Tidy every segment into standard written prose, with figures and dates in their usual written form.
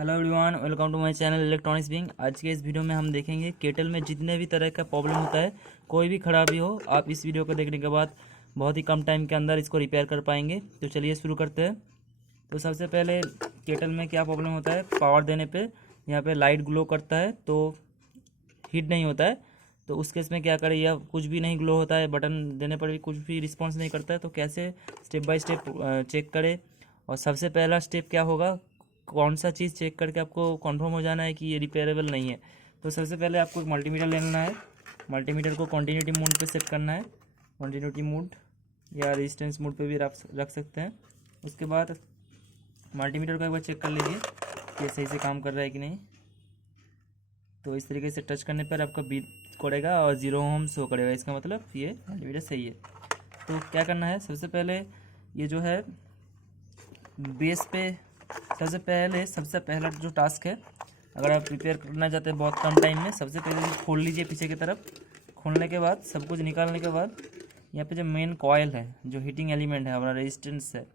Hello everyone, welcome to my channel electronics Bing. आज के इस वीडियो में हम देखेंगे केटल में जितने भी तरह का प्रॉब्लम होता है, कोई भी खराबी हो, आप इस वीडियो को देखने के बाद बहुत ही कम टाइम के अंदर इसको रिपेयर कर पाएंगे। तो चलिए शुरू करते हैं। तो सबसे पहले केटल में क्या प्रॉब्लम होता है, पावर देने पे यहाँ पे लाइट ग्लो करता है तो हीट नहीं होता है। तो उस केस में क्या करें, या कुछ भी नहीं ग्लो होता है, बटन देने पर भी कुछ भी रिस्पॉन्स नहीं करता है, तो कैसे स्टेप बाय स्टेप चेक करें। और सबसे पहला स्टेप क्या होगा, कौन सा चीज़ चेक करके आपको कंफर्म हो जाना है कि ये रिपेयरेबल नहीं है। तो सबसे पहले आपको एक मल्टीमीटर लेना है। मल्टीमीटर को कंटिन्यूटी मोड पे सेट करना है। कंटिन्यूटी मोड या रेजिस्टेंस मोड पे भी रख सकते हैं। उसके बाद मल्टीमीटर को एक बार चेक कर लीजिए कि ये सही से काम कर रहा है कि नहीं। तो इस तरीके से टच करने पर आपका बीप करेगा और 0 ओम शो करेगा, इसका मतलब ये मल्टीमीटर सही है। तो क्या करना है, सबसे पहले ये जो है बेस पे सबसे पहला जो टास्क है, अगर आप रिपेयर करना चाहते हैं बहुत कम टाइम में, सबसे पहले खोल लीजिए पीछे की तरफ। खोलने के बाद सब कुछ निकालने के बाद यहाँ पे जो मेन कॉयल है, जो हीटिंग एलिमेंट है, हमारा रेजिस्टेंस है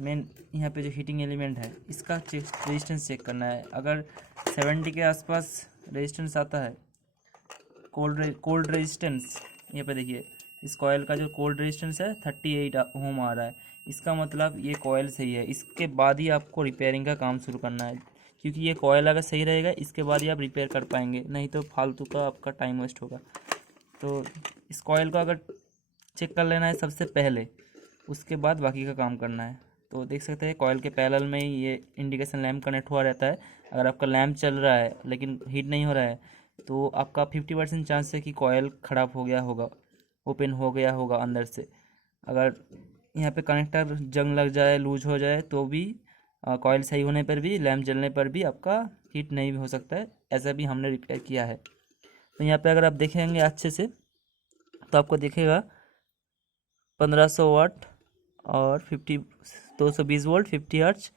मेन, यहाँ पे जो हीटिंग एलिमेंट है इसका रेजिस्टेंस चेक करना है। अगर 70 के आसपास रेजिस्टेंस आता है, कोल्ड रेजिस्टेंस, यहाँ पे देखिए इस कॉयल का जो कोल्ड रेजिस्टेंस है 38 ओम आ रहा है, इसका मतलब ये कॉयल सही है। इसके बाद ही आपको रिपेयरिंग का काम शुरू करना है, क्योंकि ये कॉयल अगर सही रहेगा इसके बाद ही आप रिपेयर कर पाएंगे, नहीं तो फालतू का आपका टाइम वेस्ट होगा। तो इस कॉयल को अगर चेक कर लेना है सबसे पहले, उसके बाद बाकी का काम करना है। तो देख सकते हैं कॉयल के पैरेलल में ही ये इंडिकेशन लैम्प कनेक्ट हुआ रहता है। अगर आपका लैम्प चल रहा है लेकिन हीट नहीं हो रहा है, तो आपका 50% चांस है कि कॉयल ख़राब हो गया होगा, ओपन हो गया होगा अंदर से। अगर यहाँ पे कनेक्टर जंग लग जाए, लूज हो जाए, तो भी कॉयल सही होने पर भी, लैम्प जलने पर भी आपका हीट नहीं भी हो सकता है। ऐसा भी हमने रिपेयर किया है। तो यहाँ पे अगर आप देखेंगे अच्छे से तो आपको दिखेगा 1500 वाट और 220 वोल्ट 50 हर्ट्ज,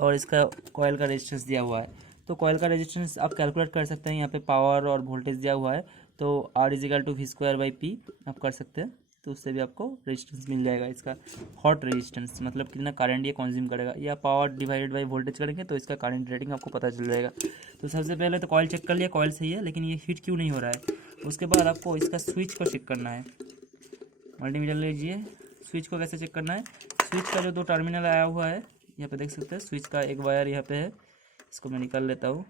और इसका कॉयल का रेजिस्टेंस दिया हुआ है। तो कॉयल का रेजिस्टेंस आप कैलकुलेट कर सकते हैं, यहाँ पे पावर और वोल्टेज दिया हुआ है, तो R=V²/P आप कर सकते हैं। तो उससे भी आपको रेजिस्टेंस मिल जाएगा, इसका हॉट रेजिस्टेंस, मतलब कितना करंट ये कंज्यूम करेगा, या पावर डिवाइडेड बाई वोल्टेज करेंगे तो इसका करंट रेटिंग आपको पता चल जाएगा। तो सबसे पहले तो कॉयल चेक कर लिया, कॉयल सही है, लेकिन ये हीट क्यों नहीं हो रहा है। उसके बाद आपको इसका स्विच को चेक करना है। मल्टीमीटर लीजिए, स्विच को कैसे चेक करना है, स्विच का जो 2 टर्मिनल आया हुआ है, यहाँ पे देख सकते हैं स्विच का एक वायर यहाँ पे है, इसको मैं निकाल लेता हूँ।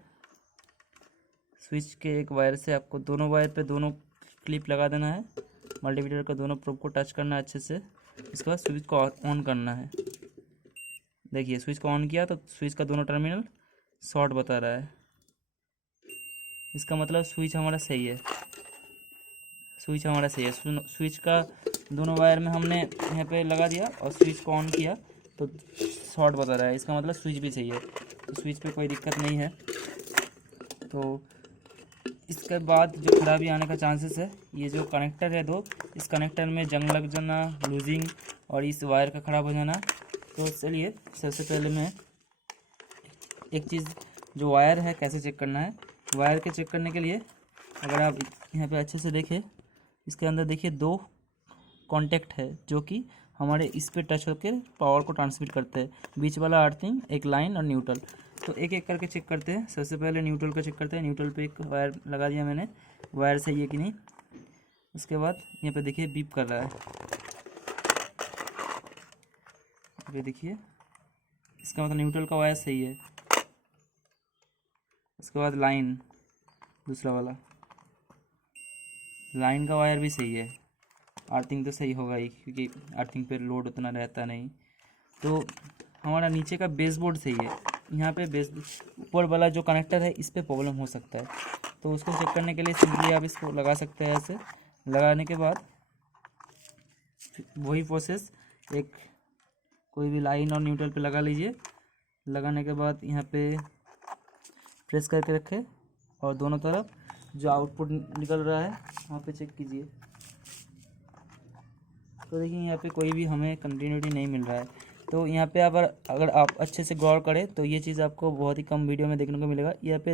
स्विच के एक वायर से आपको दोनों वायर पे दोनों क्लिप लगा देना है। मल्टीमीटर का दोनों प्रोब को टच करना है अच्छे से। इसके बाद स्विच को ऑन करना है। देखिए स्विच को ऑन किया तो स्विच का दोनों टर्मिनल शॉर्ट बता रहा है, इसका मतलब स्विच हमारा सही है। स्विच का दोनों वायर में हमने यहाँ पे लगा दिया और स्विच को ऑन किया तो शॉर्ट बता रहा है, इसका मतलब स्विच भी सही है। तो स्विच पे कोई दिक्कत नहीं है। तो इसके बाद जो खराबी आने का चांसेस है, ये जो कनेक्टर है दो, इस कनेक्टर में जंग लग जाना, लूजिंग, और इस वायर का ख़राब हो जाना। तो चलिए सबसे पहले मैं एक चीज़, जो वायर है कैसे चेक करना है। वायर के चेक करने के लिए अगर आप यहाँ पे अच्छे से देखें, इसके अंदर देखिए 2 कॉन्टैक्ट है जो कि हमारे इस पे टच होकर पावर को ट्रांसमिट करते हैं। बीच वाला अर्थिंग, एक लाइन और न्यूट्रल। तो एक एक करके चेक करते हैं। सबसे पहले न्यूट्रल का चेक करते हैं। न्यूट्रल पे एक वायर लगा दिया मैंने, वायर सही है कि नहीं। उसके बाद यहाँ पे देखिए बीप कर रहा है, ये देखिए, इसका मतलब न्यूट्रल का वायर सही है। उसके बाद लाइन, दूसरा वाला लाइन का वायर भी सही है। अर्थिंग तो सही होगा ही, क्योंकि अर्थिंग पे लोड उतना रहता नहीं। तो हमारा नीचे का बेसबोर्ड सही है। यहाँ पे ऊपर वाला जो कनेक्टर है इस पे प्रॉब्लम हो सकता है। तो उसको चेक करने के लिए सिंपली आप इसको लगा सकते हैं। ऐसे लगाने के बाद वही प्रोसेस, एक कोई भी लाइन और न्यूट्रल पे लगा लीजिए। लगाने के बाद यहाँ पे प्रेस करके रखें और दोनों तरफ जो आउटपुट निकल रहा है वहाँ पे चेक कीजिए। तो देखिए यहाँ पे कोई भी हमें कंटिन्यूटी नहीं मिल रहा है। तो यहाँ पे अगर आप अच्छे से गौर करें तो ये चीज़ आपको बहुत ही कम वीडियो में देखने को मिलेगा। यहाँ पे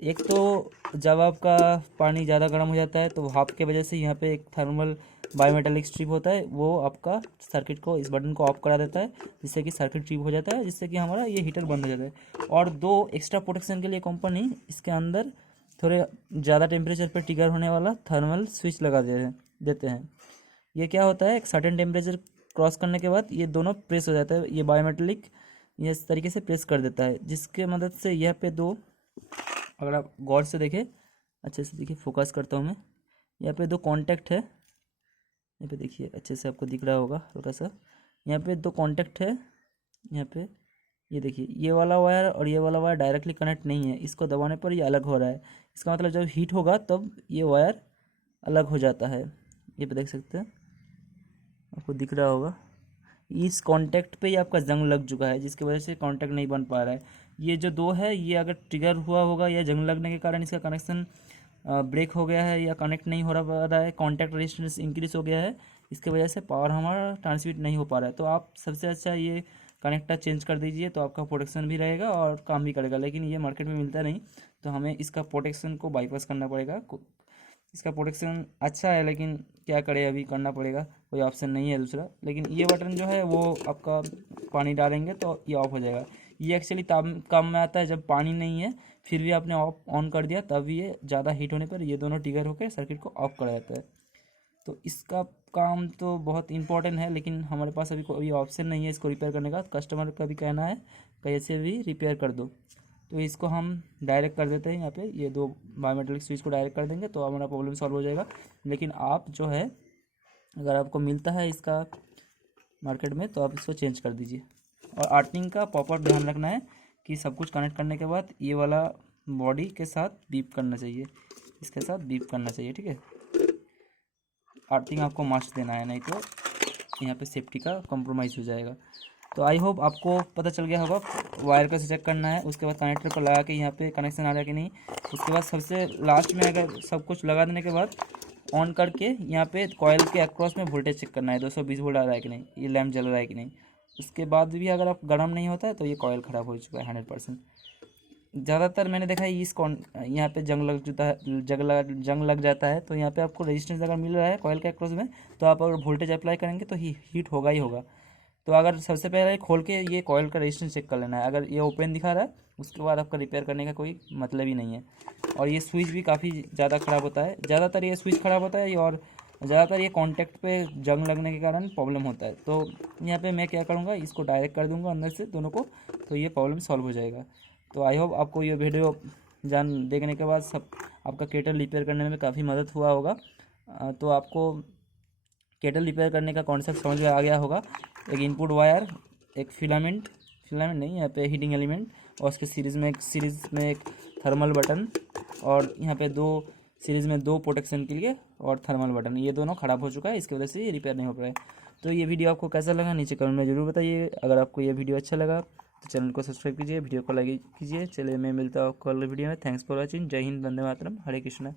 एक तो जब आपका पानी ज़्यादा गर्म हो जाता है तो भाप के वजह से यहाँ पे एक थर्मल बायोमेटालिक स्ट्रिप होता है वो आपका सर्किट को, इस बटन को ऑफ करा देता है, जिससे कि सर्किट ट्रिप हो जाता है, जिससे कि हमारा ये हीटर बंद हो जाता है। और दो एक्स्ट्रा प्रोटेक्शन के लिए कंपनी इसके अंदर थोड़े ज़्यादा टेम्परेचर पर ट्रिगर होने वाला थर्मल स्विच लगा देते हैं। ये क्या होता है, एक सर्टेन टेम्परेचर क्रॉस करने के बाद ये दोनों प्रेस हो जाता है, ये बायोमेटालिक ये इस तरीके से प्रेस कर देता है, जिसके मदद से यह पे दो, अगर आप गौर से देखें, अच्छे से देखिए, फोकस करता हूँ मैं, यहाँ पे दो कांटेक्ट है, यहाँ पे देखिए अच्छे से आपको दिख रहा होगा हल्का सा, यहाँ पे दो कांटेक्ट है, यहाँ पे ये देखिए, ये वाला वायर और ये वाला वायर डायरेक्टली कनेक्ट नहीं है, इसको दबाने पर ये अलग हो रहा है। इसका मतलब जब हीट होगा तब ये वायर अलग हो जाता है। ये पे देख सकते हैं, आपको दिख रहा होगा, इस कांटेक्ट पे ही आपका जंग लग चुका है, जिसकी वजह से कांटेक्ट नहीं बन पा रहा है। ये जो दो है, ये अगर ट्रिगर हुआ होगा या जंग लगने के कारण इसका कनेक्शन ब्रेक हो गया है या कनेक्ट नहीं हो रहा है, कांटेक्ट रेजिस्टेंस इंक्रीज हो गया है, इसकी वजह से पावर हमारा ट्रांसमिट नहीं हो पा रहा है। तो आप सबसे अच्छा ये कनेक्टर चेंज कर दीजिए, तो आपका प्रोटेक्शन भी रहेगा और काम भी करेगा। लेकिन ये मार्केट में मिलता नहीं, तो हमें इसका प्रोटेक्शन को बाईपास करना पड़ेगा। इसका प्रोटेक्शन अच्छा है, लेकिन क्या करें, अभी करना पड़ेगा, कोई ऑप्शन नहीं है दूसरा। लेकिन ये बटन जो है वो आपका पानी डालेंगे तो ये ऑफ हो जाएगा। ये एक्चुअली तब काम में आता है जब पानी नहीं है, फिर भी आपने ऑफ ऑन कर दिया, तब ये ज़्यादा हीट होने पर ये दोनों ट्रिगर होकर सर्किट को ऑफ कर देता है। तो इसका काम तो बहुत इंपॉर्टेंट है, लेकिन हमारे पास अभी कोई ऑप्शन नहीं है इसको रिपेयर करने का। कस्टमर का भी कहना है कैसे भी रिपेयर कर दो, तो इसको हम डायरेक्ट कर देते हैं। यहाँ पे ये दो बायोमेट्रिक स्विच को डायरेक्ट कर देंगे तो हमारा प्रॉब्लम सॉल्व हो जाएगा। लेकिन आप जो है, अगर आपको मिलता है इसका मार्केट में, तो आप इसको चेंज कर दीजिए। और अर्थिंग का प्रॉपर ध्यान रखना है कि सब कुछ कनेक्ट करने के बाद ये वाला बॉडी के साथ बीप करना चाहिए, इसके साथ बीप करना चाहिए, ठीक है। अर्थिंग आपको मस्ट देना है, नहीं तो यहाँ पे सेफ्टी का कॉम्प्रोमाइज़ हो जाएगा। तो आई होप आपको पता चल गया होगा। वायर कैसे चेक करना है, उसके बाद कनेक्टर पर लगा के यहाँ पे कनेक्शन आ रहा है कि नहीं, उसके बाद सबसे लास्ट में अगर सब कुछ लगा देने के बाद ऑन करके यहाँ पे कॉयल के अक्रॉस में वोल्टेज चेक करना है, 220 वोल्ट आ रहा है कि नहीं, ये लैम्प जल रहा है कि नहीं। उसके बाद भी अगर आप गर्म नहीं होता है तो ये कॉयल ख़राब हो चुका है 100%। ज़्यादातर मैंने देखा है यहाँ पे जंग लग जाता है, तो यहाँ पे आपको रेजिस्टेंस अगर मिल रहा है कॉयल के अक्रॉस में, तो आप अगर वोल्टेज अप्लाई करेंगे तो हीट होगा ही होगा। तो अगर सबसे पहले खोल के ये कॉयल का रेजिस्टेंस चेक कर लेना है, अगर ये ओपन दिखा रहा है उसके बाद आपका रिपेयर करने का कोई मतलब ही नहीं है। और ये स्विच भी काफ़ी ज़्यादा ख़राब होता है, ज़्यादातर ये स्विच ख़राब होता है, और ज़्यादातर ये कॉन्टैक्ट पे जंग लगने के कारण प्रॉब्लम होता है। तो यहाँ पे मैं क्या करूँगा, इसको डायरेक्ट कर दूँगा अंदर से दोनों को, तो ये प्रॉब्लम सॉल्व हो जाएगा। तो आई होप आपको ये वीडियो देखने के बाद सब आपका केटल रिपेयर करने में काफ़ी मदद हुआ होगा। तो आपको केटल रिपेयर करने का कॉन्सेप्ट समझ में आ गया होगा। एक इनपुट वायर, एक फिलामेंट नहीं, यहाँ पे हीटिंग एलिमेंट, और उसके सीरीज़ में एक थर्मल बटन, और यहाँ पे सीरीज़ में दो प्रोटेक्शन के लिए और थर्मल बटन, ये दोनों ख़राब हो चुका है, इसकी वजह से ये रिपेयर नहीं हो पाया। तो ये वीडियो आपको कैसा लगा नीचे कमेंट में ज़रूर बताइए। अगर आपको ये वीडियो अच्छा लगा तो चैनल को सब्सक्राइब कीजिए, वीडियो को लाइक कीजिए। चलिए मैं मिलता हूँ आपको अगले वीडियो में। Thanks for watching. जय हिंद, वंदे मातरम, हरे कृष्णा।